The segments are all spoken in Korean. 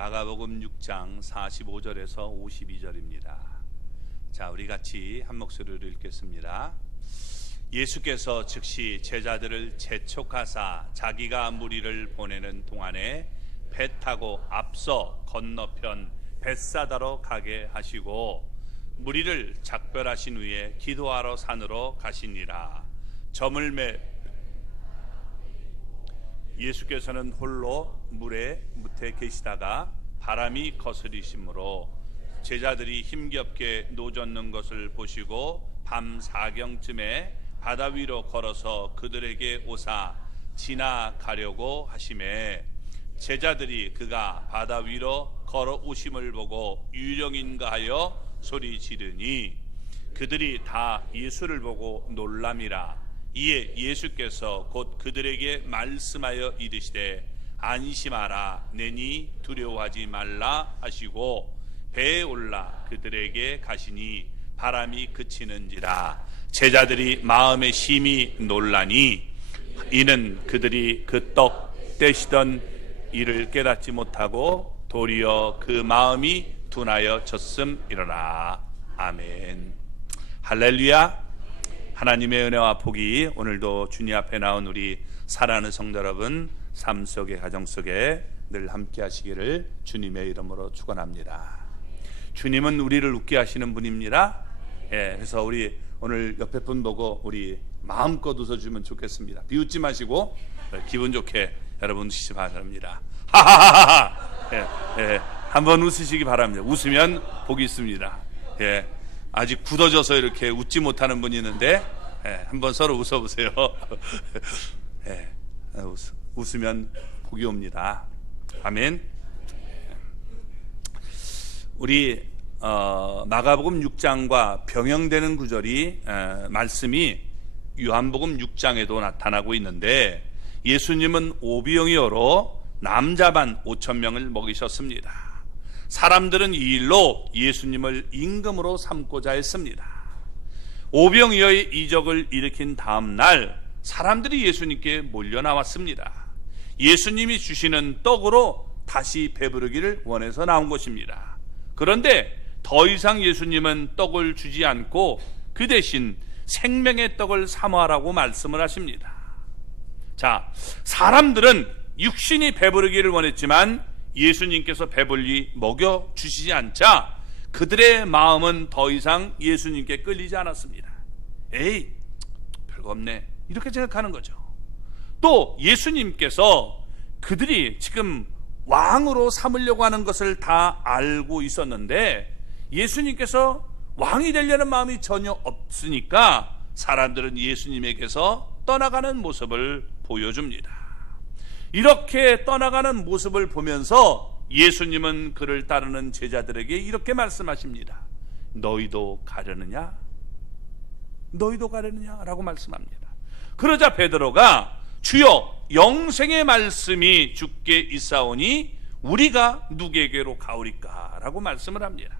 마가복음 6장 45절에서 52절입니다. 자, 우리 같이 한 목소리로 읽겠습니다. 예수께서 즉시 제자들을 재촉하사 자기가 무리를 보내는 동안에 배 타고 앞서 건너편 벳사다로 가게 하시고 무리를 작별하신 후에 기도하러 산으로 가시니라. 저물매 예수께서는 홀로 물에 무태 계시다가 바람이 거스리심으로 제자들이 힘겹게 노젓는 것을 보시고 밤 사경쯤에 바다 위로 걸어서 그들에게 오사 지나가려고 하시매 제자들이 그가 바다 위로 걸어오심을 보고 유령인가 하여 소리 지르니 그들이 다 예수를 보고 놀람이라. 이에 예수께서 곧 그들에게 말씀하여 이르시되 안심하라 내니 두려워하지 말라 하시고 배에 올라 그들에게 가시니 바람이 그치는지라. 제자들이 마음에 심히 놀라니 이는 그들이 그 떡 떼시던 일을 깨닫지 못하고 도리어 그 마음이 둔하여 졌음이로라. 아멘. 할렐루야. 하나님의 은혜와 복이 오늘도 주님 앞에 나온 우리 사랑하는 성도 여러분 삶 속에 가정 속에 늘 함께 하시기를 주님의 이름으로 축원합니다. 주님은 우리를 웃게 하시는 분입니다. 그래서 우리 오늘 옆에 분 보고 우리 마음껏 웃어주면 좋겠습니다. 비웃지 마시고 기분 좋게 여러분 웃으시기 바랍니다. 하하하하. 한번 웃으시기 바랍니다. 웃으면 복이 있습니다. 아직 굳어져서 이렇게 웃지 못하는 분이 있는데 한번 서로 웃어보세요. 웃으면 복이 옵니다. 아멘. 우리 마가복음 6장과 병행되는 구절이 말씀이 요한복음 6장에도 나타나고 있는데 예수님은 오병이어로 남자 반 5,000명을 먹이셨습니다. 사람들은 이 일로 예수님을 임금으로 삼고자 했습니다. 오병이어의 이적을 일으킨 다음 날 사람들이 예수님께 몰려 나왔습니다. 예수님이 주시는 떡으로 다시 배부르기를 원해서 나온 것입니다. 그런데 더 이상 예수님은 떡을 주지 않고 그 대신 생명의 떡을 사모하라고 말씀을 하십니다. 자, 사람들은 육신이 배부르기를 원했지만 예수님께서 배불리 먹여주시지 않자 그들의 마음은 더 이상 예수님께 끌리지 않았습니다. 에이, 별거 없네 이렇게 생각하는 거죠. 또 예수님께서 그들이 지금 왕으로 삼으려고 하는 것을 다 알고 있었는데 예수님께서 왕이 되려는 마음이 전혀 없으니까 사람들은 예수님에게서 떠나가는 모습을 보여줍니다. 이렇게 떠나가는 모습을 보면서 예수님은 그를 따르는 제자들에게 이렇게 말씀하십니다. 너희도 가려느냐? 너희도 가려느냐? 라고 말씀합니다. 그러자 베드로가 주여 영생의 말씀이 주께 있사오니 우리가 누구에게로 가오리까? 라고 말씀을 합니다.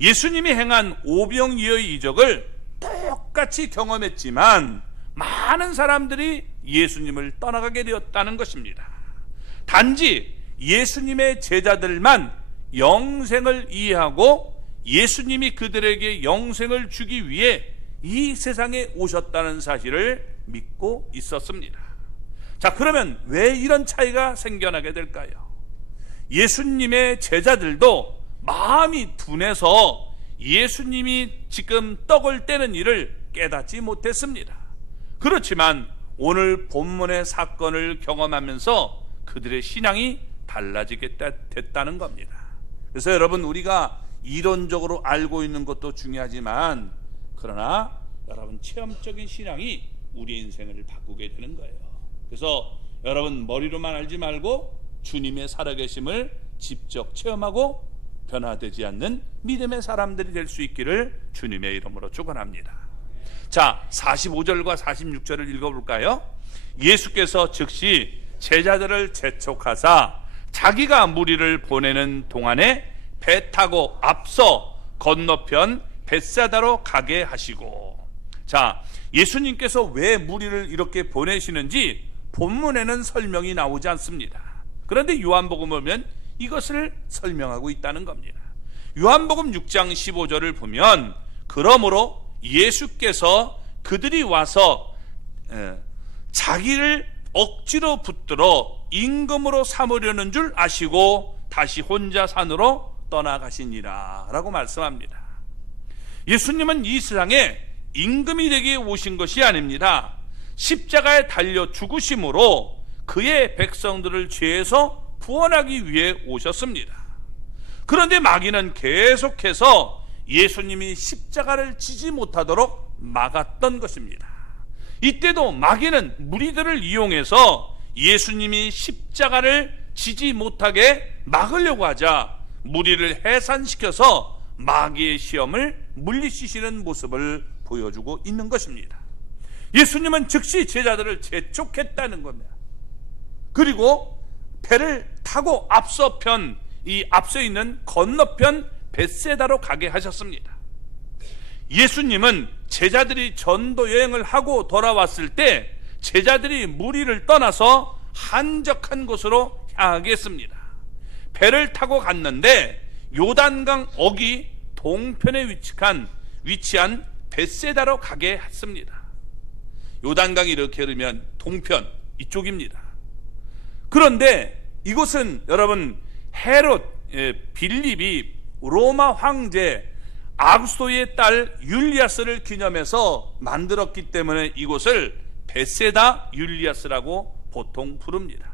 예수님이 행한 오병이어의 이적을 똑같이 경험했지만 많은 사람들이 예수님을 떠나가게 되었다는 것입니다. 단지 예수님의 제자들만 영생을 이해하고 예수님이 그들에게 영생을 주기 위해 이 세상에 오셨다는 사실을 믿고 있었습니다. 자, 그러면 왜 이런 차이가 생겨나게 될까요? 예수님의 제자들도 마음이 둔해서 예수님이 지금 떡을 떼는 일을 깨닫지 못했습니다. 그렇지만 오늘 본문의 사건을 경험하면서 그들의 신앙이 달라지게 됐다는 겁니다. 그래서 여러분 우리가 이론적으로 알고 있는 것도 중요하지만 그러나 여러분 체험적인 신앙이 우리 인생을 바꾸게 되는 거예요. 그래서 여러분 머리로만 알지 말고 주님의 살아계심을 직접 체험하고 변화되지 않는 믿음의 사람들이 될 수 있기를 주님의 이름으로 축원합니다. 자, 45절과 46절을 읽어볼까요? 예수께서 즉시 제자들을 재촉하사 자기가 무리를 보내는 동안에 배 타고 앞서 건너편 벳사다로 가게 하시고. 자, 예수님께서 왜 무리를 이렇게 보내시는지 본문에는 설명이 나오지 않습니다. 그런데 요한복음 보면 이것을 설명하고 있다는 겁니다. 요한복음 6장 15절을 보면 그러므로 예수께서 그들이 와서 자기를 억지로 붙들어 임금으로 삼으려는 줄 아시고 다시 혼자 산으로 떠나가시니라 라고 말씀합니다. 예수님은 이 세상에 임금이 되게 오신 것이 아닙니다. 십자가에 달려 죽으심으로 그의 백성들을 죄에서 구원하기 위해 오셨습니다. 그런데 마귀는 계속해서 예수님이 십자가를 지지 못하도록 막았던 것입니다. 이때도 마귀는 무리들을 이용해서 예수님이 십자가를 지지 못하게 막으려고 하자 무리를 해산시켜서 마귀의 시험을 물리치시는 모습을 보여주고 있는 것입니다. 예수님은 즉시 제자들을 재촉했다는 겁니다. 그리고 배를 타고 앞서 있는 건너편 벳세다로 가게 하셨습니다. 예수님은 제자들이 전도 여행을 하고 돌아왔을 때 제자들이 무리를 떠나서 한적한 곳으로 향하게 했습니다. 배를 타고 갔는데 요단강 어기 동편에 위치한 벳세다로 가게 했습니다. 요단강이 이렇게 흐르면 동편 이쪽입니다. 그런데 이곳은 여러분 헤롯 빌립이 로마 황제 아구스토의 딸 율리아스를 기념해서 만들었기 때문에 이곳을 벳세다 율리아스라고 보통 부릅니다.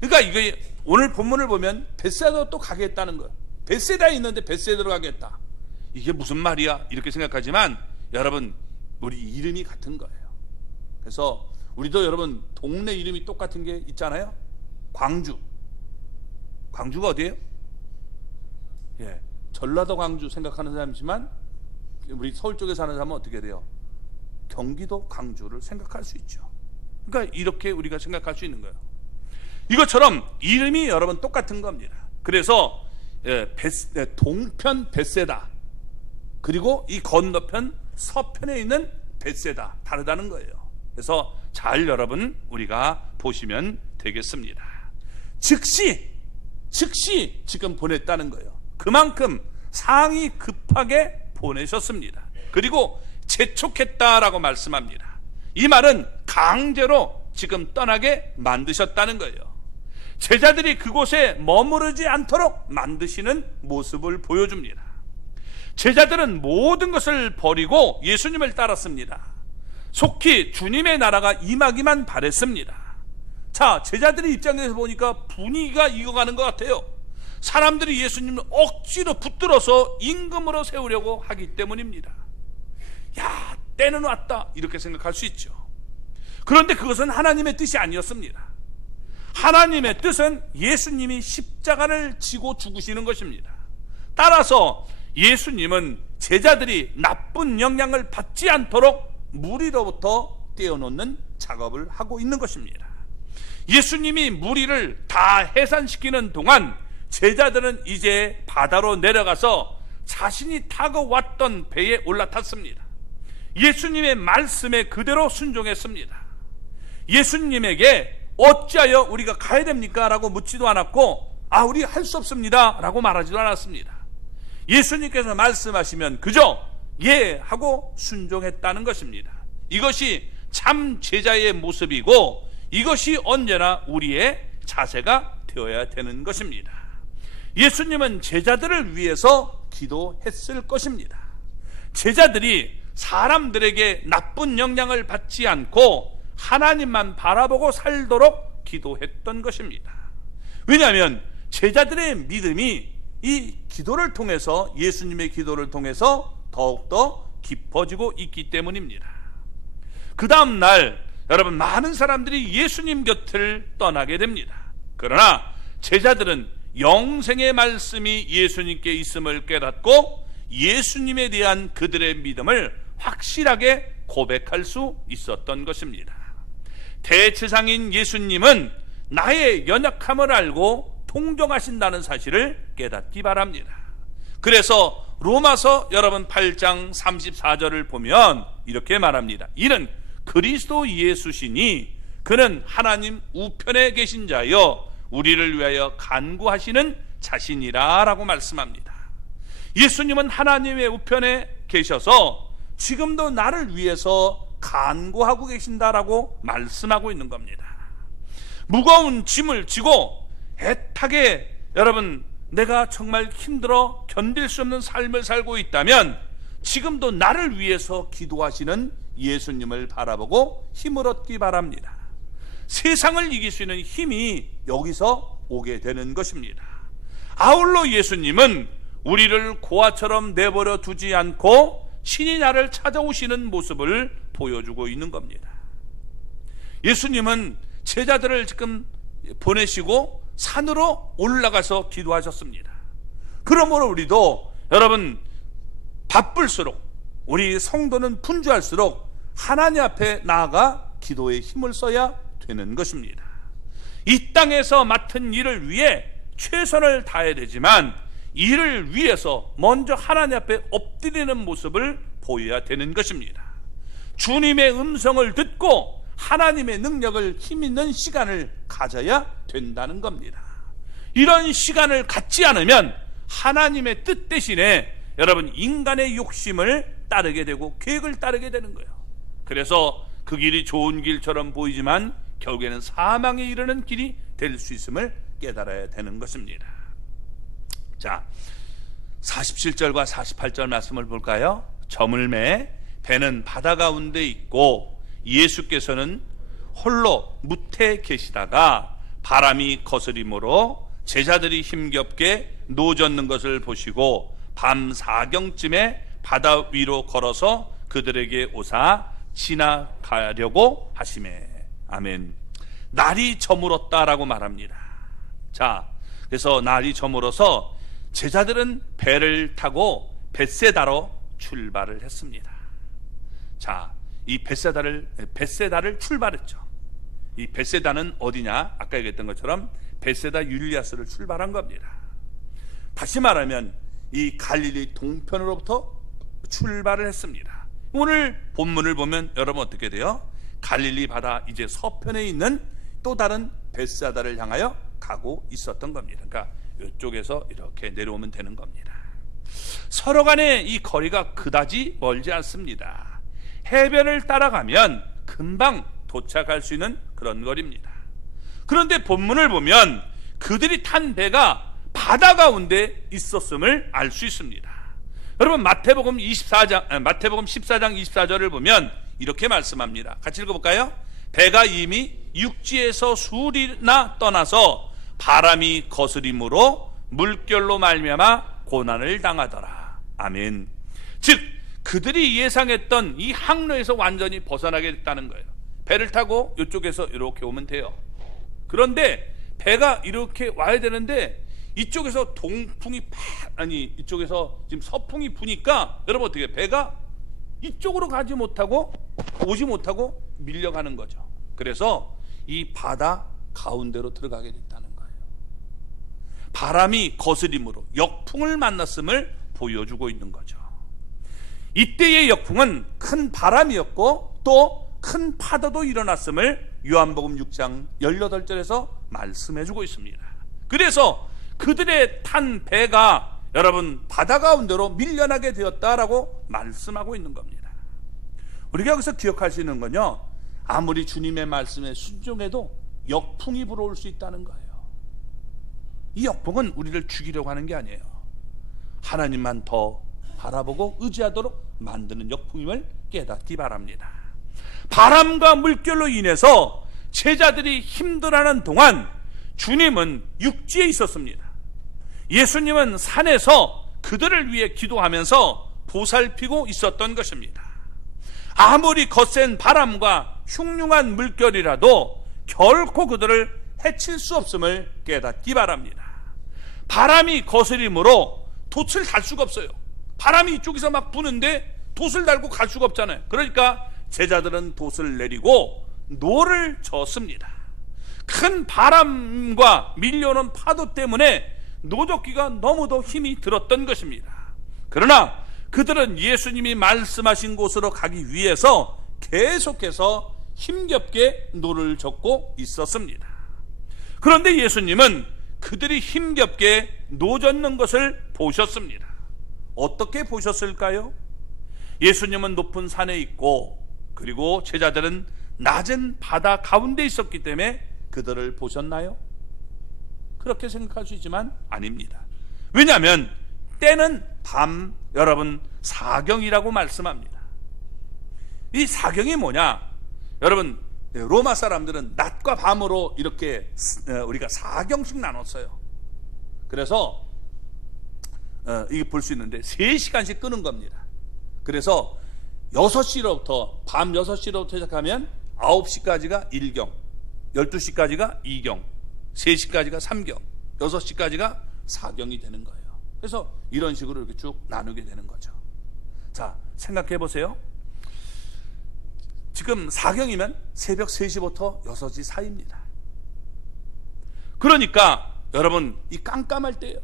그러니까 이게 오늘 본문을 보면 벳세다로 또 가겠다는 거예요. 벳세다에 있는데 벳세다로 가겠다. 이게 무슨 말이야? 이렇게 생각하지만 여러분 우리 이름이 같은 거예요. 그래서 우리도 여러분 동네 이름이 똑같은 게 있잖아요. 광주가 어디예요? 예, 전라도 광주 생각하는 사람이지만 우리 서울 쪽에 사는 사람은 어떻게 돼요? 경기도 광주를 생각할 수 있죠. 그러니까 이렇게 우리가 생각할 수 있는 거예요. 이것처럼 이름이 여러분 똑같은 겁니다. 그래서 동편 벳세다 그리고 이 건너편 서편에 있는 벳세다 다르다는 거예요. 그래서 잘 여러분 우리가 보시면 되겠습니다. 즉시 지금 보냈다는 거예요. 그만큼 상이 급하게 보내셨습니다. 그리고 재촉했다라고 말씀합니다. 이 말은 강제로 지금 떠나게 만드셨다는 거예요. 제자들이 그곳에 머무르지 않도록 만드시는 모습을 보여줍니다. 제자들은 모든 것을 버리고 예수님을 따랐습니다. 속히 주님의 나라가 임하기만 바랬습니다. 자, 제자들의 입장에서 보니까 분위기가 익어가는 것 같아요. 사람들이 예수님을 억지로 붙들어서 임금으로 세우려고 하기 때문입니다. 야, 때는 왔다 이렇게 생각할 수 있죠. 그런데 그것은 하나님의 뜻이 아니었습니다. 하나님의 뜻은 예수님이 십자가를 지고 죽으시는 것입니다. 따라서 예수님은 제자들이 나쁜 영향을 받지 않도록 무리로부터 떼어놓는 작업을 하고 있는 것입니다. 예수님이 무리를 다 해산시키는 동안 제자들은 이제 바다로 내려가서 자신이 타고 왔던 배에 올라탔습니다. 예수님의 말씀에 그대로 순종했습니다. 예수님에게 어찌하여 우리가 가야 됩니까? 라고 묻지도 않았고 우리 할 수 없습니다 라고 말하지도 않았습니다. 예수님께서 말씀하시면 그저 예 하고 순종했다는 것입니다. 이것이 참 제자의 모습이고 이것이 언제나 우리의 자세가 되어야 되는 것입니다. 예수님은 제자들을 위해서 기도했을 것입니다. 제자들이 사람들에게 나쁜 영향을 받지 않고 하나님만 바라보고 살도록 기도했던 것입니다. 왜냐하면 제자들의 믿음이 이 기도를 통해서 예수님의 기도를 통해서 더욱더 깊어지고 있기 때문입니다. 그 다음 날 여러분 많은 사람들이 예수님 곁을 떠나게 됩니다. 그러나 제자들은 영생의 말씀이 예수님께 있음을 깨닫고 예수님에 대한 그들의 믿음을 확실하게 고백할 수 있었던 것입니다. 대제사장인 예수님은 나의 연약함을 알고 동정하신다는 사실을 깨닫기 바랍니다. 그래서 로마서 여러분 8장 34절을 보면 이렇게 말합니다. 이는 그리스도 예수시니 그는 하나님 우편에 계신 자여 우리를 위하여 간구하시는 자신이라 라고 말씀합니다. 예수님은 하나님의 우편에 계셔서 지금도 나를 위해서 간구하고 계신다라고 말씀하고 있는 겁니다. 무거운 짐을 지고 애타게 여러분 내가 정말 힘들어 견딜 수 없는 삶을 살고 있다면 지금도 나를 위해서 기도하시는 예수님을 바라보고 힘을 얻기 바랍니다. 세상을 이길 수 있는 힘이 여기서 오게 되는 것입니다. 아울러 예수님은 우리를 고아처럼 내버려 두지 않고 친히 나를 찾아오시는 모습을 보여주고 있는 겁니다. 예수님은 제자들을 지금 보내시고 산으로 올라가서 기도하셨습니다. 그러므로 우리도 여러분 바쁠수록 우리 성도는 분주할수록 하나님 앞에 나아가 기도에 힘을 써야 되는 것입니다. 이 땅에서 맡은 일을 위해 최선을 다해야 되지만 이를 위해서 먼저 하나님 앞에 엎드리는 모습을 보여야 되는 것입니다. 주님의 음성을 듣고 하나님의 능력을 힘있는 시간을 가져야 된다는 겁니다. 이런 시간을 갖지 않으면 하나님의 뜻 대신에 여러분 인간의 욕심을 따르게 되고 계획을 따르게 되는 거예요. 그래서 그 길이 좋은 길처럼 보이지만 결국에는 사망에 이르는 길이 될 수 있음을 깨달아야 되는 것입니다. 자, 47절과 48절 말씀을 볼까요? 저물매 배는 바다 가운데 있고 예수께서는 홀로 무태 계시다가 바람이 거스림으로 제자들이 힘겹게 노젓는 것을 보시고 밤 4경쯤에 바다 위로 걸어서 그들에게 오사 지나가려고 하시매. 아멘. 날이 저물었다라고 말합니다. 자, 그래서 날이 저물어서 제자들은 배를 타고 벳세다로 출발을 했습니다. 자, 이 벳세다를 출발했죠. 이 벳세다는 어디냐? 아까 얘기했던 것처럼 벳세다 율리아스를 출발한 겁니다. 다시 말하면 이 갈릴리 동편으로부터 출발을 했습니다. 오늘 본문을 보면 여러분 어떻게 돼요? 갈릴리 바다 이제 서편에 있는 또 다른 벳세다를 향하여 가고 있었던 겁니다. 그러니까 이쪽에서 이렇게 내려오면 되는 겁니다. 서로 간에 이 거리가 그다지 멀지 않습니다. 해변을 따라가면 금방 도착할 수 있는 그런 거리입니다. 그런데 본문을 보면 그들이 탄 배가 바다 가운데 있었음을 알 수 있습니다. 여러분 마태복음 14장 24절을 보면 이렇게 말씀합니다. 같이 읽어볼까요? 배가 이미 육지에서 수리나 떠나서 바람이 거스림으로 물결로 말미암아 고난을 당하더라. 아멘. 즉 그들이 예상했던 이 항로에서 완전히 벗어나게 됐다는 거예요. 배를 타고 이쪽에서 이렇게 오면 돼요. 그런데 배가 이렇게 와야 되는데 이쪽에서 이쪽에서 지금 서풍이 부니까 여러분 어떻게 배가 이쪽으로 오지 못하고 밀려가는 거죠. 그래서 이 바다 가운데로 들어가게 됐다는 거예요. 바람이 거스림으로 역풍을 만났음을 보여주고 있는 거죠. 이때의 역풍은 큰 바람이었고 또 큰 파도도 일어났음을 요한복음 6장 18절에서 말씀해주고 있습니다. 그래서 그들의 탄 배가 여러분 바다 가운데로 밀려나게 되었다라고 말씀하고 있는 겁니다. 우리가 여기서 기억할 수 있는 건요, 아무리 주님의 말씀에 순종해도 역풍이 불어올 수 있다는 거예요. 이 역풍은 우리를 죽이려고 하는 게 아니에요. 하나님만 더 바라보고 의지하도록 만드는 역풍임을 깨닫기 바랍니다. 바람과 물결로 인해서 제자들이 힘들어하는 동안 주님은 육지에 있었습니다. 예수님은 산에서 그들을 위해 기도하면서 보살피고 있었던 것입니다. 아무리 거센 바람과 흉흉한 물결이라도 결코 그들을 해칠 수 없음을 깨닫기 바랍니다. 바람이 거스림으로 돛을 달 수가 없어요. 바람이 이쪽에서 막 부는데 돛을 달고 갈 수가 없잖아요. 그러니까 제자들은 돛을 내리고 노를 젓습니다. 큰 바람과 밀려오는 파도 때문에 노젓기가 너무도 힘이 들었던 것입니다. 그러나 그들은 예수님이 말씀하신 곳으로 가기 위해서 계속해서 힘겹게 노를 젓고 있었습니다. 그런데 예수님은 그들이 힘겹게 노젓는 것을 보셨습니다. 어떻게 보셨을까요? 예수님은 높은 산에 있고 그리고 제자들은 낮은 바다 가운데 있었기 때문에 그들을 보셨나요? 그렇게 생각할 수 있지만 아닙니다. 왜냐하면 때는 밤, 여러분, 사경이라고 말씀합니다. 이 사경이 뭐냐? 여러분, 로마 사람들은 낮과 밤으로 이렇게 우리가 사경씩 나눴어요. 그래서 이게 볼 수 있는데 3시간씩 끄는 겁니다. 그래서 6시로부터 밤 6시로부터 시작하면 9시까지가 1경, 12시까지가 2경, 3시까지가 3경, 6시까지가 4경이 되는 거예요. 그래서 이런 식으로 이렇게 쭉 나누게 되는 거죠. 자, 생각해 보세요. 지금 4경이면 새벽 3시부터 6시 사이입니다. 그러니까 여러분, 이 깜깜할 때예요.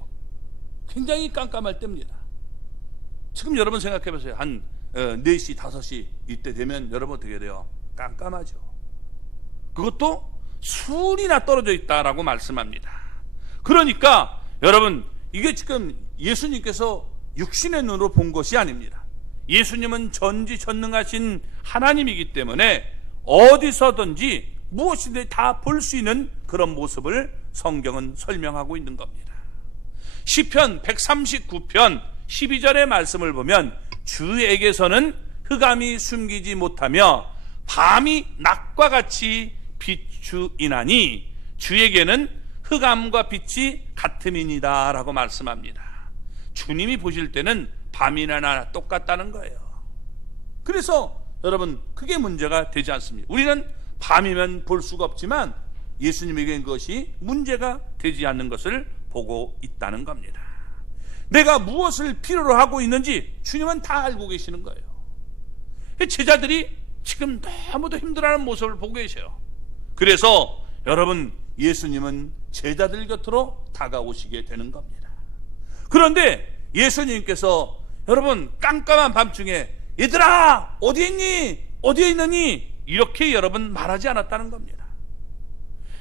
굉장히 깜깜할 때입니다. 지금 여러분 생각해 보세요. 한 4시, 5시 이때 되면 여러분 어떻게 돼요? 깜깜하죠. 그것도 술이나 떨어져 있다라고 말씀합니다. 그러니까 여러분, 이게 지금 예수님께서 육신의 눈으로 본 것이 아닙니다. 예수님은 전지전능하신 하나님이기 때문에 어디서든지 무엇이든지 다 볼 수 있는 그런 모습을 성경은 설명하고 있는 겁니다. 시편 139편 12절의 말씀을 보면 주에게서는 흑암이 숨기지 못하며 밤이 낮과 같이 비추이나니 주에게는 흑암과 빛이 같음이니라 라고 말씀합니다. 주님이 보실 때는 밤이나 낮 똑같다는 거예요. 그래서 여러분, 그게 문제가 되지 않습니다. 우리는 밤이면 볼 수가 없지만 예수님에게는 그것이 문제가 되지 않는 것을 보고 있다는 겁니다. 내가 무엇을 필요로 하고 있는지 주님은 다 알고 계시는 거예요. 제자들이 지금 너무도 힘들어하는 모습을 보고 계셔요. 그래서 여러분, 예수님은 제자들 곁으로 다가오시게 되는 겁니다. 그런데 예수님께서 여러분, 깜깜한 밤중에 얘들아 어디에 있니? 어디에 있느니? 이렇게 여러분 말하지 않았다는 겁니다.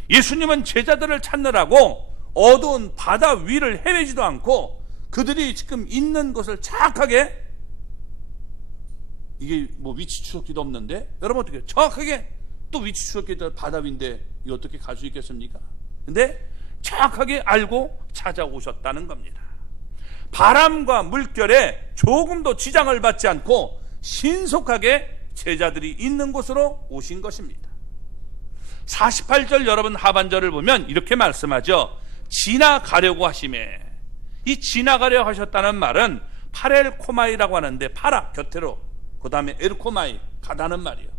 예수님은 제자들을 찾느라고 어두운 바다 위를 헤매지도 않고 그들이 지금 있는 곳을 정확하게, 이게 뭐 위치 추적기도 없는데 여러분 어떻게 정확하게, 또 위치 추적기도 바다 위인데 이거 어떻게 갈 수 있겠습니까? 근데 정확하게 알고 찾아오셨다는 겁니다. 바람과 물결에 조금도 지장을 받지 않고 신속하게 제자들이 있는 곳으로 오신 것입니다. 48절 여러분 하반절을 보면 이렇게 말씀하죠. 지나가려고 하심에, 이 지나가려 하셨다는 말은 파렐코마이라고 하는데, 파라 곁으로, 그 다음에 에르코마이 가다는 말이에요.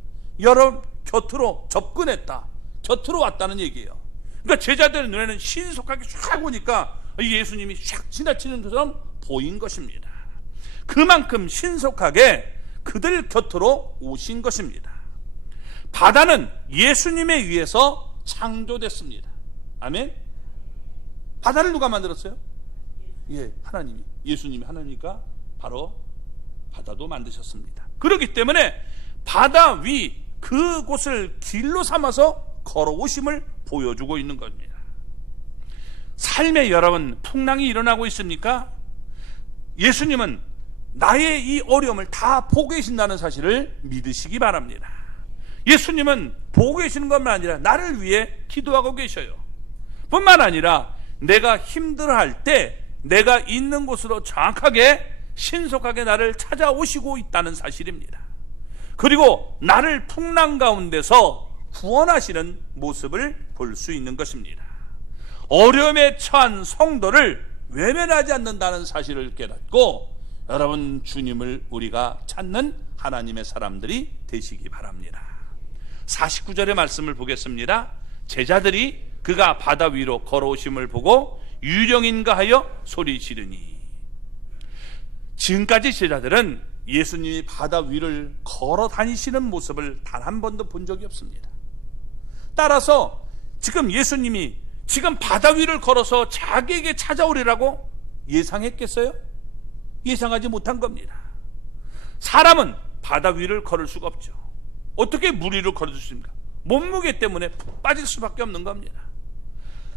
여러분 곁으로 접근했다, 곁으로 왔다는 얘기예요. 그러니까 제자들의 눈에는 신속하게 쫙 오니까 예수님이 샥 지나치는 것처럼 보인 것입니다. 그만큼 신속하게 그들 곁으로 오신 것입니다. 바다는 예수님에 의해서 창조됐습니다. 아멘. 바다를 누가 만들었어요? 예, 하나님이. 예수님이 하나님이니까 바로 바다도 만드셨습니다. 그렇기 때문에 바다 위 그곳을 길로 삼아서 걸어오심을 보여주고 있는 겁니다. 삶에 여러분 풍랑이 일어나고 있습니까? 예수님은 나의 이 어려움을 다 보고 계신다는 사실을 믿으시기 바랍니다. 예수님은 보고 계시는 것만 아니라 나를 위해 기도하고 계셔요. 뿐만 아니라 내가 힘들어할 때 내가 있는 곳으로 정확하게 신속하게 나를 찾아오시고 있다는 사실입니다. 그리고 나를 풍랑 가운데서 구원하시는 모습을 볼 수 있는 것입니다. 어려움에 처한 성도를 외면하지 않는다는 사실을 깨닫고 여러분, 주님을 우리가 찾는 하나님의 사람들이 되시기 바랍니다. 49절의 말씀을 보겠습니다. 제자들이 그가 바다 위로 걸어오심을 보고 유령인가 하여 소리 지르니. 지금까지 제자들은 예수님이 바다 위를 걸어 다니시는 모습을 단 한 번도 본 적이 없습니다. 따라서 지금 예수님이 지금 바다 위를 걸어서 자기에게 찾아오리라고 예상했겠어요? 예상하지 못한 겁니다. 사람은 바다 위를 걸을 수가 없죠. 어떻게 물 위를 걸을 수 있습니까? 몸무게 때문에 푹 빠질 수밖에 없는 겁니다.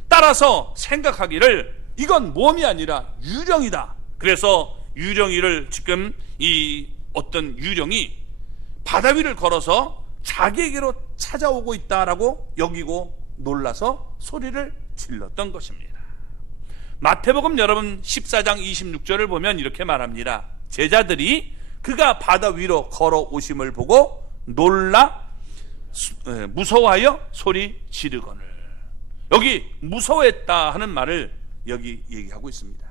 따라서 생각하기를 이건 몸이 아니라 유령이다. 그래서 유령이를 지금 이 어떤 유령이 바다 위를 걸어서 자기에게로 찾아오고 있다라고 여기고 놀라서 소리를 질렀던 것입니다. 마태복음 여러분 14장 26절을 보면 이렇게 말합니다. 제자들이 그가 바다 위로 걸어오심을 보고 놀라 무서워하여 소리 지르거늘. 여기 무서워했다 하는 말을 여기 얘기하고 있습니다.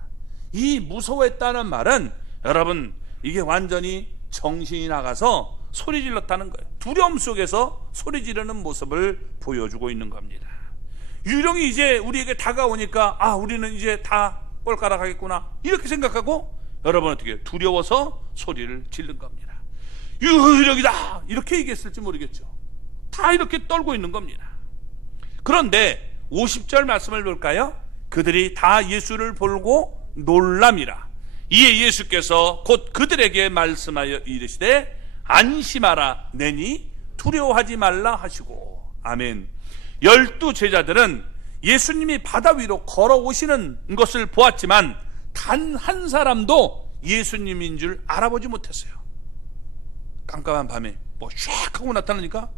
이 무서워했다는 말은 여러분 이게 완전히 정신이 나가서 소리 질렀다는 거예요. 두려움 속에서 소리 지르는 모습을 보여주고 있는 겁니다. 유령이 이제 우리에게 다가오니까 우리는 이제 다 꼴가락 하겠구나 이렇게 생각하고 여러분 어떻게 두려워서 소리를 지른 겁니다. 유령이다 이렇게 얘기했을지 모르겠죠. 다 이렇게 떨고 있는 겁니다. 그런데 50절 말씀을 볼까요? 그들이 다 예수를 보고 놀람이라. 이에 예수께서 곧 그들에게 말씀하여 이르시되 안심하라 내니 두려워하지 말라 하시고. 아멘. 12 제자들은 예수님이 바다 위로 걸어오시는 것을 보았지만 단 한 사람도 예수님인 줄 알아보지 못했어요. 깜깜한 밤에 샥 하고 나타나니까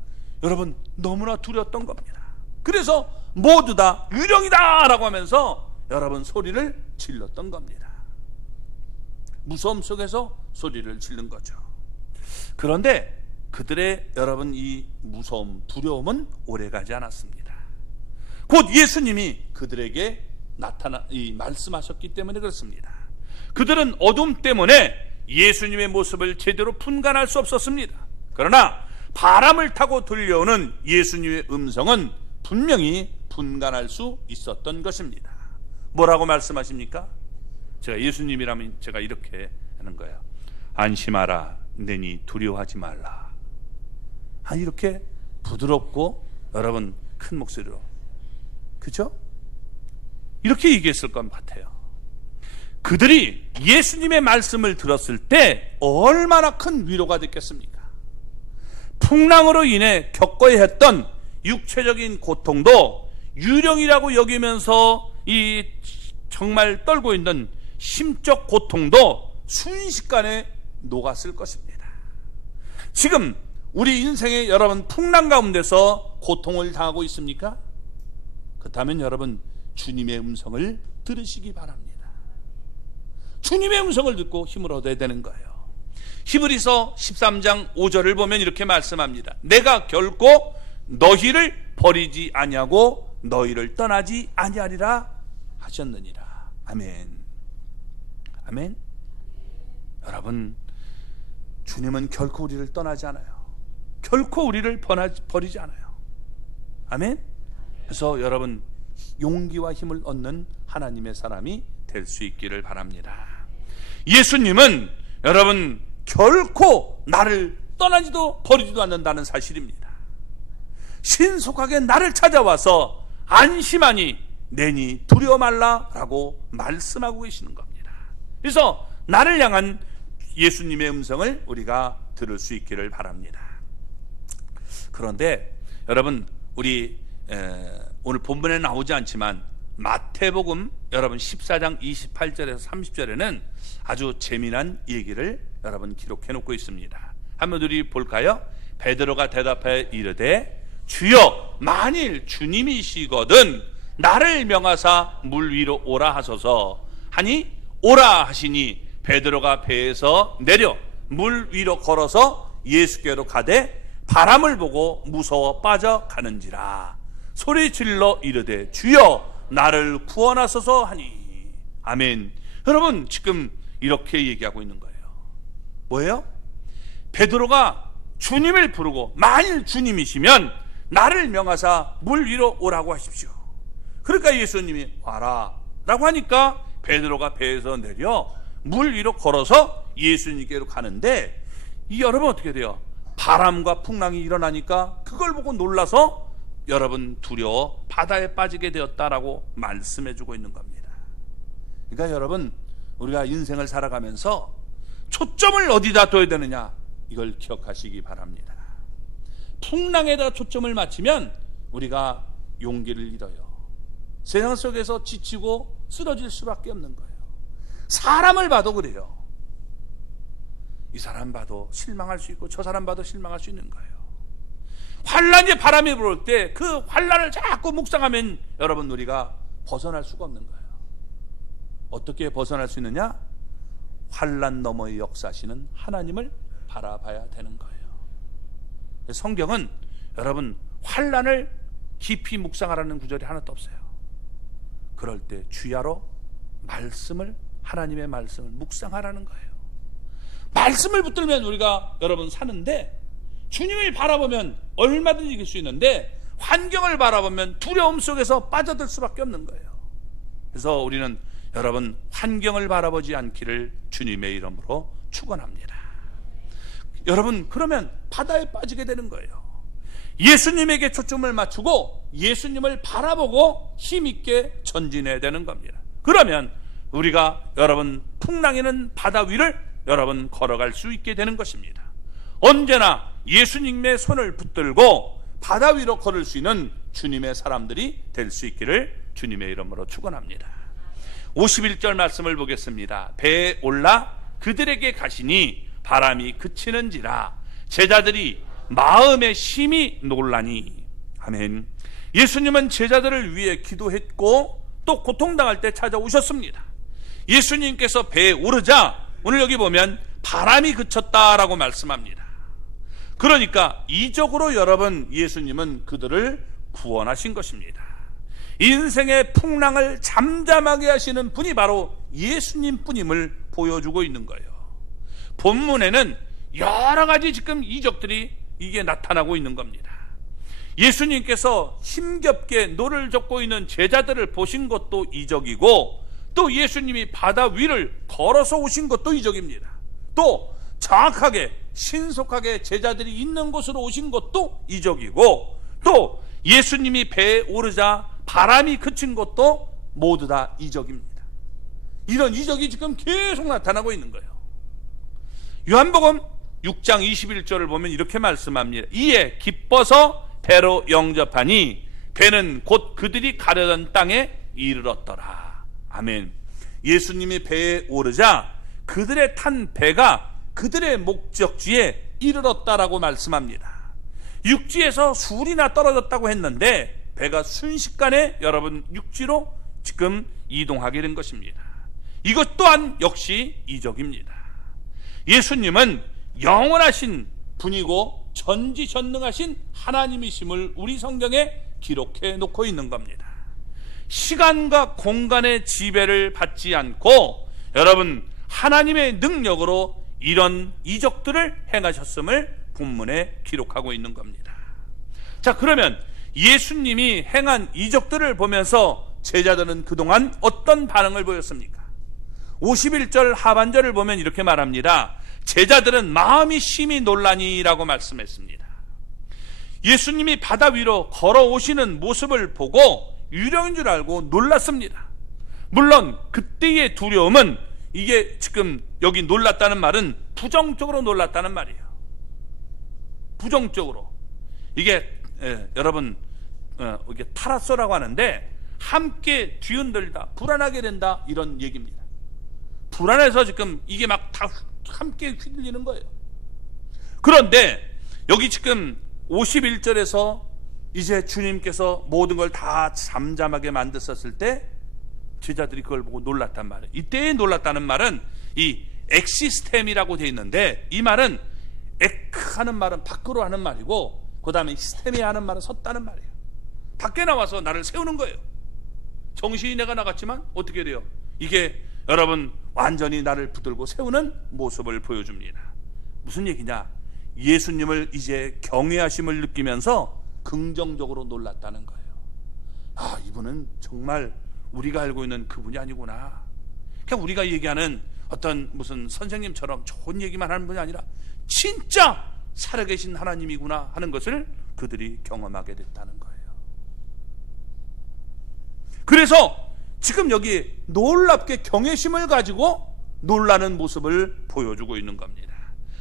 여러분 너무나 두려웠던 겁니다. 그래서 모두 다 유령이다 라고 하면서 여러분 소리를 질렀던 겁니다. 무서움 속에서 소리를 지른 거죠. 그런데 그들의 여러분 이 무서움, 두려움은 오래가지 않았습니다. 곧 예수님이 그들에게 말씀하셨기 때문에 그렇습니다. 그들은 어둠 때문에 예수님의 모습을 제대로 분간할 수 없었습니다. 그러나 바람을 타고 들려오는 예수님의 음성은 분명히 분간할 수 있었던 것입니다. 뭐라고 말씀하십니까? 제가 예수님이라면 제가 이렇게 하는 거예요. 안심하라 내니 두려워하지 말라. 이렇게 부드럽고 여러분 큰 목소리로, 그죠? 이렇게 얘기했을 것 같아요. 그들이 예수님의 말씀을 들었을 때 얼마나 큰 위로가 됐겠습니까? 풍랑으로 인해 겪어야 했던 육체적인 고통도 유령이라고 여기면서 이 정말 떨고 있는 심적 고통도 순식간에 녹았을 것입니다. 지금 우리 인생의 여러분 풍랑 가운데서 고통을 당하고 있습니까? 그렇다면 여러분 주님의 음성을 들으시기 바랍니다. 주님의 음성을 듣고 힘을 얻어야 되는 거예요. 히브리서 13장 5절을 보면 이렇게 말씀합니다. 내가 결코 너희를 버리지 아니하고 너희를 떠나지 아니하리라 하셨느니라. 아멘. 아멘. 여러분 주님은 결코 우리를 떠나지 않아요. 결코 우리를 버리지 않아요. 아멘. 그래서 여러분 용기와 힘을 얻는 하나님의 사람이 될 수 있기를 바랍니다. 예수님은 여러분 결코 나를 떠나지도 버리지도 않는다는 사실입니다. 신속하게 나를 찾아와서 안심하니 내니 두려워 말라라고 말씀하고 계시는 겁니다. 그래서 나를 향한 예수님의 음성을 우리가 들을 수 있기를 바랍니다. 그런데 여러분 우리 오늘 본문에 나오지 않지만 마태복음 여러분 14장 28절에서 30절에는 아주 재미난 얘기를 여러분 기록해 놓고 있습니다. 한번 우리 볼까요? 베드로가 대답하여 이르되 주여 만일 주님이시거든 나를 명하사 물 위로 오라 하소서 하니 오라 하시니 베드로가 배에서 내려 물 위로 걸어서 예수께로 가되 바람을 보고 무서워 빠져가는지라 소리 질러 이르되 주여 나를 구원하소서 하니. 아멘. 여러분 지금 이렇게 얘기하고 있는 거예요. 뭐예요? 베드로가 주님을 부르고 만일 주님이시면 나를 명하사 물 위로 오라고 하십시오. 그러니까 예수님이 와라 라고 하니까 베드로가 배에서 내려 물 위로 걸어서 예수님께로 가는데 이 여러분 어떻게 돼요? 바람과 풍랑이 일어나니까 그걸 보고 놀라서 여러분 두려워 바다에 빠지게 되었다라고 말씀해 주고 있는 겁니다. 그러니까 여러분 우리가 인생을 살아가면서 초점을 어디다 둬야 되느냐 이걸 기억하시기 바랍니다. 풍랑에다 초점을 맞추면 우리가 용기를 잃어요. 세상 속에서 지치고 쓰러질 수밖에 없는 거예요. 사람을 봐도 그래요. 이 사람 봐도 실망할 수 있고 저 사람 봐도 실망할 수 있는 거예요. 환란의 바람이 불을 때 그 환란을 자꾸 묵상하면 여러분 우리가 벗어날 수가 없는 거예요. 어떻게 벗어날 수 있느냐? 환란 너머의 역사하시는 하나님을 바라봐야 되는 거예요. 성경은 여러분 환란을 깊이 묵상하라는 구절이 하나도 없어요. 그럴 때 주야로 말씀을, 하나님의 말씀을 묵상하라는 거예요. 말씀을 붙들면 우리가 여러분 사는데, 주님을 바라보면 얼마든지 이길 수 있는데 환경을 바라보면 두려움 속에서 빠져들 수밖에 없는 거예요. 그래서 우리는 여러분 환경을 바라보지 않기를 주님의 이름으로 축원합니다. 여러분 그러면 바다에 빠지게 되는 거예요. 예수님에게 초점을 맞추고 예수님을 바라보고 힘있게 전진해야 되는 겁니다. 그러면 우리가 여러분 풍랑이는 바다 위를 여러분 걸어갈 수 있게 되는 것입니다. 언제나 예수님의 손을 붙들고 바다 위로 걸을 수 있는 주님의 사람들이 될 수 있기를 주님의 이름으로 축원합니다. 51절 말씀을 보겠습니다. 배에 올라 그들에게 가시니 바람이 그치는지라 제자들이 마음에 심히 놀라니. 아멘. 예수님은 제자들을 위해 기도했고 또 고통당할 때 찾아오셨습니다. 예수님께서 배에 오르자 오늘 여기 보면 바람이 그쳤다라고 말씀합니다. 그러니까 이적으로 여러분 예수님은 그들을 구원하신 것입니다. 인생의 풍랑을 잠잠하게 하시는 분이 바로 예수님 뿐임을 보여주고 있는 거예요. 본문에는 여러 가지 지금 이적들이 이게 나타나고 있는 겁니다. 예수님께서 힘겹게 노를 젓고 있는 제자들을 보신 것도 이적이고, 또 예수님이 바다 위를 걸어서 오신 것도 이적입니다. 또 정확하게 신속하게 제자들이 있는 곳으로 오신 것도 이적이고, 또 예수님이 배에 오르자 바람이 그친 것도 모두 다 이적입니다. 이런 이적이 지금 계속 나타나고 있는 거예요. 요한복음 6장 21절을 보면 이렇게 말씀합니다. 이에 기뻐서 배로 영접하니 배는 곧 그들이 가려던 땅에 이르렀더라. 아멘. 예수님이 배에 오르자 그들의 탄 배가 그들의 목적지에 이르렀다라고 말씀합니다. 육지에서 술이나 떨어졌다고 했는데 배가 순식간에 여러분 육지로 지금 이동하게 된 것입니다. 이것 또한 역시 이적입니다. 예수님은 영원하신 분이고 전지전능하신 하나님이심을 우리 성경에 기록해 놓고 있는 겁니다. 시간과 공간의 지배를 받지 않고 여러분 하나님의 능력으로 이런 이적들을 행하셨음을 본문에 기록하고 있는 겁니다. 자, 그러면 예수님이 행한 이적들을 보면서 제자들은 그동안 어떤 반응을 보였습니까? 51절 하반절을 보면 이렇게 말합니다. 제자들은 마음이 심히 놀라니라고 말씀했습니다. 예수님이 바다 위로 걸어오시는 모습을 보고 유령인 줄 알고 놀랐습니다. 물론 그때의 두려움은 이게 지금 여기 놀랐다는 말은 부정적으로 놀랐다는 말이에요. 부정적으로. 이게 여러분 이게 타라소라고 하는데 함께 뒤흔들다, 불안하게 된다 이런 얘기입니다. 불안해서 지금 이게 막 다 함께 휘둘리는 거예요. 그런데 여기 지금 51절에서 이제 주님께서 모든 걸 다 잠잠하게 만드셨을 때 제자들이 그걸 보고 놀랐단 말이에요. 이때 놀랐다는 말은 이 엑시스템이라고 되어 있는데, 이 말은 에크 하는 말은 밖으로 하는 말이고 그 다음에 시스템이 하는 말은 섰다는 말이에요. 밖에 나와서 나를 세우는 거예요. 정신이 내가 나갔지만 어떻게 돼요? 이게 여러분 완전히 나를 붙들고 세우는 모습을 보여줍니다. 무슨 얘기냐? 예수님을 이제 경외하심을 느끼면서 긍정적으로 놀랐다는 거예요. 아, 이분은 정말 우리가 알고 있는 그분이 아니구나. 그냥 우리가 얘기하는 어떤 무슨 선생님처럼 좋은 얘기만 하는 분이 아니라 진짜 살아계신 하나님이구나 하는 것을 그들이 경험하게 됐다는 거예요. 그래서 지금 여기 놀랍게 경외심을 가지고 놀라는 모습을 보여주고 있는 겁니다.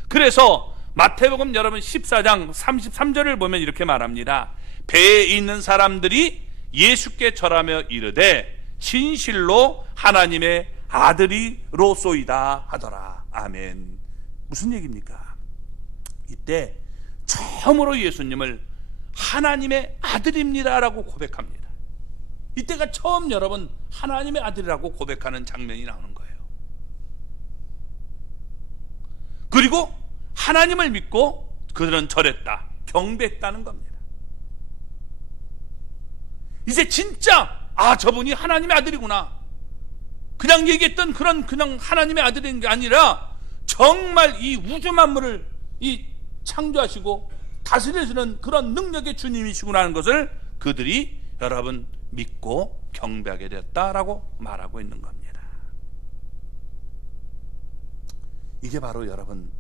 그래서 마태복음 여러분 14장 33절을 보면 이렇게 말합니다. 배에 있는 사람들이 예수께 절하며 이르되 진실로 하나님의 아들이로소이다 하더라. 아멘. 무슨 얘기입니까? 이때 처음으로 예수님을 하나님의 아들입니다라고 고백합니다. 이때가 처음 여러분 하나님의 아들이라고 고백하는 장면이 나오는 거예요. 그리고 하나님을 믿고 그들은 절했다, 경배했다는 겁니다. 이제 진짜 저분이 하나님의 아들이구나, 그냥 얘기했던 그냥 하나님의 아들인 게 아니라 정말 이 우주 만물을 창조하시고 다스려주는 그런 능력의 주님이시구나 하는 것을 그들이 여러분 믿고 경배하게 되었다라고 말하고 있는 겁니다. 이게 바로 여러분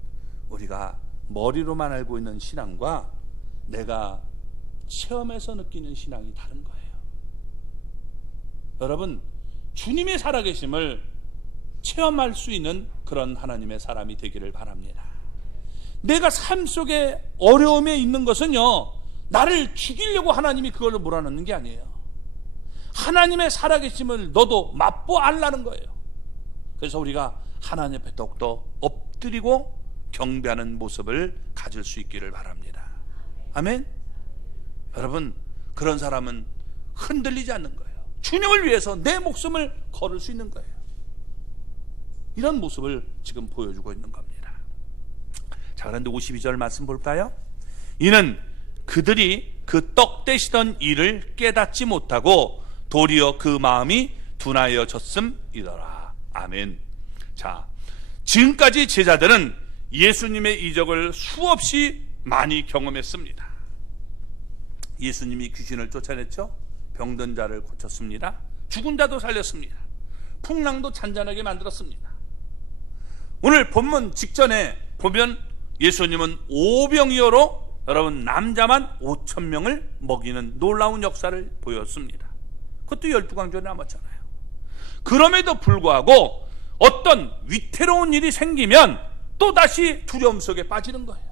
우리가 머리로만 알고 있는 신앙과 내가 체험해서 느끼는 신앙이 다른 거예요. 여러분 주님의 살아계심을 체험할 수 있는 그런 하나님의 사람이 되기를 바랍니다. 내가 삶 속에 어려움에 있는 것은요, 나를 죽이려고 하나님이 그걸로 몰아넣는 게 아니에요. 하나님의 살아계심을 너도 맛보알라는 거예요. 그래서 우리가 하나님 앞에 더욱더 엎드리고 경배하는 모습을 가질 수 있기를 바랍니다. 아멘. 여러분 그런 사람은 흔들리지 않는 거예요. 주님을 위해서 내 목숨을 걸을 수 있는 거예요. 이런 모습을 지금 보여주고 있는 겁니다. 자, 그런데 52절 말씀 볼까요? 이는 그들이 그 떡 떼시던 일을 깨닫지 못하고 도리어 그 마음이 둔하여졌음이더라. 아멘. 자, 지금까지 제자들은 예수님의 이적을 수없이 많이 경험했습니다. 예수님이 귀신을 쫓아냈죠. 병든 자를 고쳤습니다. 죽은 자도 살렸습니다. 풍랑도 잔잔하게 만들었습니다. 오늘 본문 직전에 보면 예수님은 오병이어로 여러분 남자만 5,000명을 먹이는 놀라운 역사를 보였습니다. 그것도 12광주에 남았잖아요. 그럼에도 불구하고 어떤 위태로운 일이 생기면 또다시 두려움 속에 빠지는 거예요.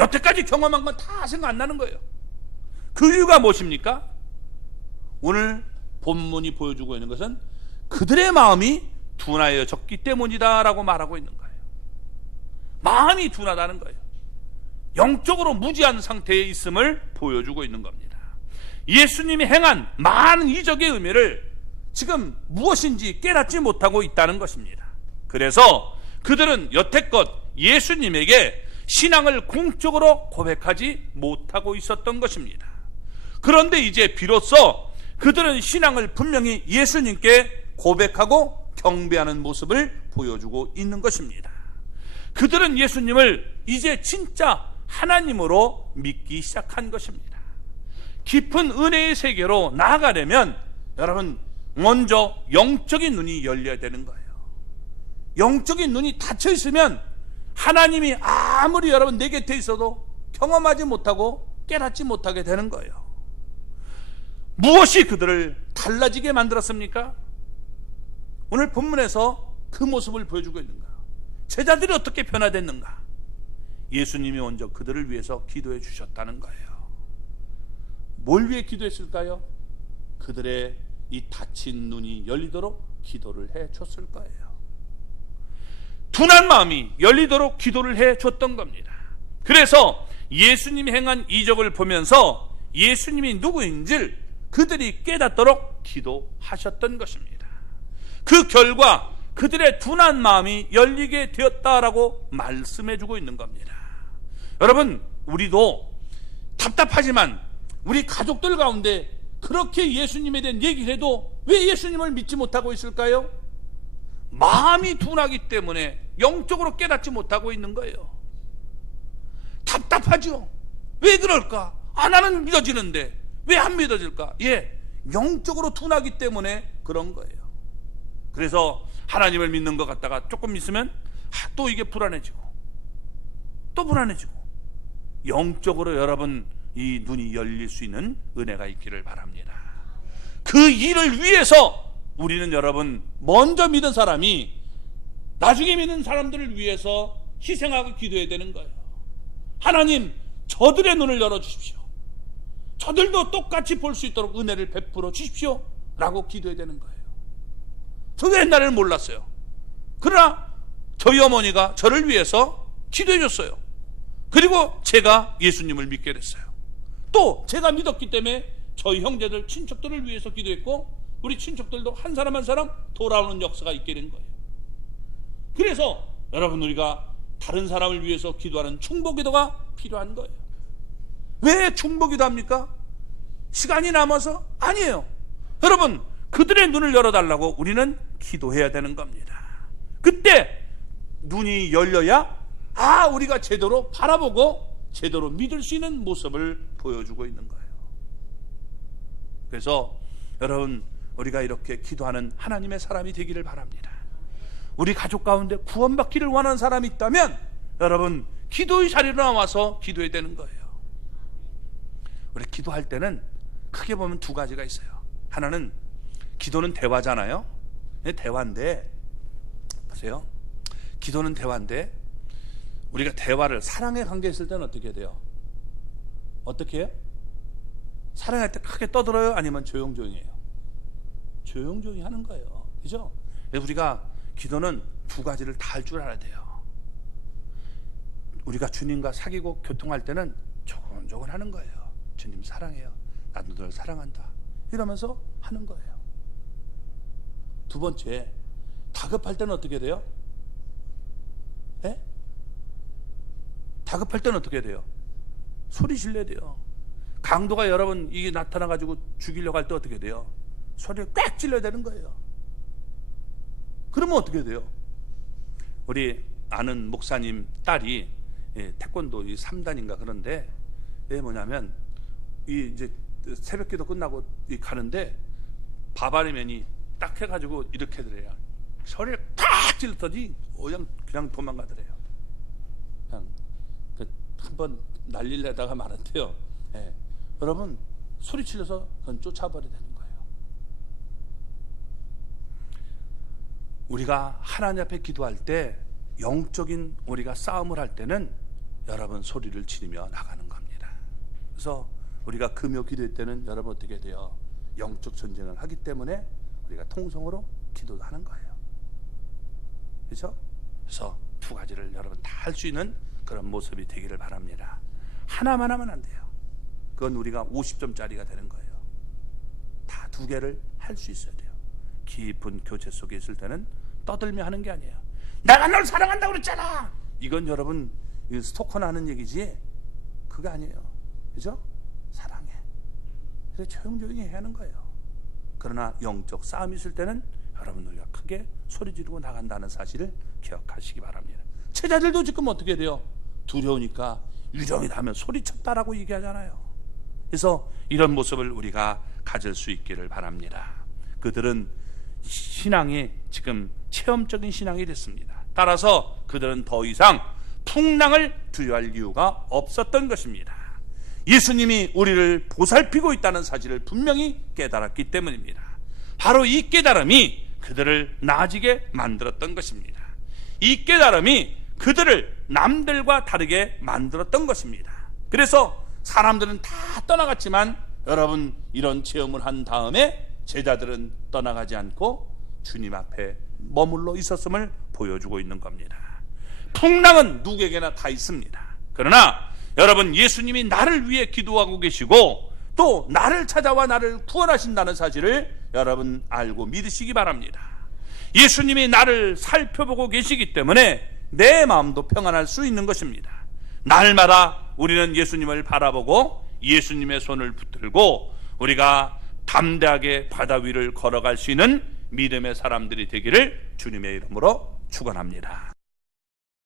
여태까지 경험한 건 다 생각 안 나는 거예요. 그 이유가 무엇입니까? 오늘 본문이 보여주고 있는 것은 그들의 마음이 둔하여졌기 때문이다 라고 말하고 있는 거예요. 마음이 둔하다는 거예요. 영적으로 무지한 상태에 있음을 보여주고 있는 겁니다. 예수님이 행한 많은 이적의 의미를 지금 무엇인지 깨닫지 못하고 있다는 것입니다. 그래서 그들은 여태껏 예수님에게 신앙을 공적으로 고백하지 못하고 있었던 것입니다. 그런데 이제 비로소 그들은 신앙을 분명히 예수님께 고백하고 경배하는 모습을 보여주고 있는 것입니다. 그들은 예수님을 이제 진짜 하나님으로 믿기 시작한 것입니다. 깊은 은혜의 세계로 나아가려면 여러분 먼저 영적인 눈이 열려야 되는 거예요. 영적인 눈이 닫혀 있으면 하나님이 아무리 여러분 내 곁에 있어도 경험하지 못하고 깨닫지 못하게 되는 거예요. 무엇이 그들을 달라지게 만들었습니까? 오늘 본문에서 그 모습을 보여주고 있는가? 제자들이 어떻게 변화됐는가? 예수님이 먼저 그들을 위해서 기도해 주셨다는 거예요. 뭘 위해 기도했을까요? 그들의 이 닫힌 눈이 열리도록 기도를 해 줬을 거예요. 둔한 마음이 열리도록 기도를 해 줬던 겁니다. 그래서 예수님이 행한 이적을 보면서 예수님이 누구인지를 그들이 깨닫도록 기도하셨던 것입니다. 그 결과 그들의 둔한 마음이 열리게 되었다라고 말씀해 주고 있는 겁니다. 여러분 우리도 답답하지만 우리 가족들 가운데 그렇게 예수님에 대한 얘기를 해도 왜 예수님을 믿지 못하고 있을까요? 마음이 둔하기 때문에 영적으로 깨닫지 못하고 있는 거예요. 답답하죠. 왜 그럴까? 나는 믿어지는데 왜 안 믿어질까? 영적으로 둔하기 때문에 그런 거예요. 그래서 하나님을 믿는 것 같다가 조금 있으면 또 이게 불안해지고 또 불안해지고, 영적으로 여러분 이 눈이 열릴 수 있는 은혜가 있기를 바랍니다. 그 일을 위해서 우리는 여러분 먼저 믿은 사람이 나중에 믿는 사람들을 위해서 희생하고 기도해야 되는 거예요. 하나님 저들의 눈을 열어주십시오. 저들도 똑같이 볼 수 있도록 은혜를 베풀어 주십시오 라고 기도해야 되는 거예요. 저도 옛날에는 몰랐어요. 그러나 저희 어머니가 저를 위해서 기도해 줬어요. 그리고 제가 예수님을 믿게 됐어요. 또 제가 믿었기 때문에 저희 형제들, 친척들을 위해서 기도했고 우리 친척들도 한 사람 한 사람 돌아오는 역사가 있게 된 거예요. 그래서 여러분, 우리가 다른 사람을 위해서 기도하는 중보기도가 필요한 거예요. 왜 중보기도 합니까? 시간이 남아서? 아니에요. 여러분, 그들의 눈을 열어달라고 우리는 기도해야 되는 겁니다. 그때 눈이 열려야 우리가 제대로 바라보고 제대로 믿을 수 있는 모습을 보여주고 있는 거예요. 그래서 여러분, 우리가 이렇게 기도하는 하나님의 사람이 되기를 바랍니다. 우리 가족 가운데 구원받기를 원하는 사람이 있다면 여러분, 기도의 자리로 나와서 기도해야 되는 거예요. 우리 기도할 때는 크게 보면 두 가지가 있어요. 하나는 기도는 대화잖아요. 대화인데 보세요. 기도는 대화인데 우리가 대화를 사랑의 관계에 있을 때는 어떻게 돼요? 어떻게 해요? 사랑할 때 크게 떠들어요? 아니면 조용조용히 해요? 조용조용히 하는 거예요. 그죠? 그래서 우리가 기도는 두 가지를 다 할 줄 알아야 돼요. 우리가 주님과 사귀고 교통할 때는 조곤조곤 하는 거예요. 주님 사랑해요. 나도 널 사랑한다. 이러면서 하는 거예요. 두 번째, 다급할 때는 어떻게 돼요? 예? 다급할 때는 어떻게 돼요? 소리 질러야 돼요. 강도가 여러분 이게 나타나가지고 죽이려고 할 때 어떻게 돼요? 소리를 꽉 질러야 되는 거예요. 그러면 어떻게 돼요? 우리 아는 목사님 딸이 태권도 3단인가 그런데 뭐냐면 이제 새벽기도 끝나고 가는데 바바리맨이 딱 해가지고 이렇게 하더래요. 소리를 탁 질렀더니 그냥 도망가더래요. 그냥 한번 날리려다가 말았대요. 여러분, 소리 질러서 그건 쫓아버려야 되는 거예요. 우리가 하나님 앞에 기도할 때, 영적인 우리가 싸움을 할 때는 여러분 소리를 지르며 나가는 겁니다. 그래서 우리가 금요 기도할 때는 여러분 어떻게 돼요? 영적 전쟁을 하기 때문에 우리가 통성으로 기도하는 거예요. 그렇죠? 그래서 두 가지를 여러분 다 할 수 있는 그런 모습이 되기를 바랍니다. 하나만 하면 안 돼요. 그건 우리가 50점짜리가 되는 거예요. 다 두 개를 할 수 있어야 돼요. 깊은 교제 속에 있을 때는 떠들며 하는 게 아니에요. 내가 널 사랑한다고 그랬잖아. 이건 여러분 스토커나 하는 얘기지 그거 아니에요. 그죠? 사랑해. 그래서 조용조용히 해야 하는 거예요. 그러나 영적 싸움이 있을 때는 여러분 우리가 크게 소리 지르고 나간다는 사실을 기억하시기 바랍니다. 제자들도 지금 어떻게 돼요? 두려우니까 유령이 나면 소리쳤다라고 얘기하잖아요. 그래서 이런 모습을 우리가 가질 수 있기를 바랍니다. 그들은 신앙이 지금 체험적인 신앙이 됐습니다. 따라서 그들은 더 이상 풍랑을 두려워할 이유가 없었던 것입니다. 예수님이 우리를 보살피고 있다는 사실을 분명히 깨달았기 때문입니다. 바로 이 깨달음이 그들을 나아지게 만들었던 것입니다. 이 깨달음이 그들을 남들과 다르게 만들었던 것입니다. 그래서 사람들은 다 떠나갔지만 여러분 이런 체험을 한 다음에 제자들은 떠나가지 않고 주님 앞에 머물러 있었음을 보여주고 있는 겁니다. 풍랑은 누구에게나 다 있습니다. 그러나 여러분 예수님이 나를 위해 기도하고 계시고 또 나를 찾아와 나를 구원하신다는 사실을 여러분 알고 믿으시기 바랍니다. 예수님이 나를 살펴보고 계시기 때문에 내 마음도 평안할 수 있는 것입니다. 날마다 우리는 예수님을 바라보고 예수님의 손을 붙들고 우리가 담대하게 바다 위를 걸어갈 수 있는 믿음의 사람들이 되기를 주님의 이름으로 축원합니다.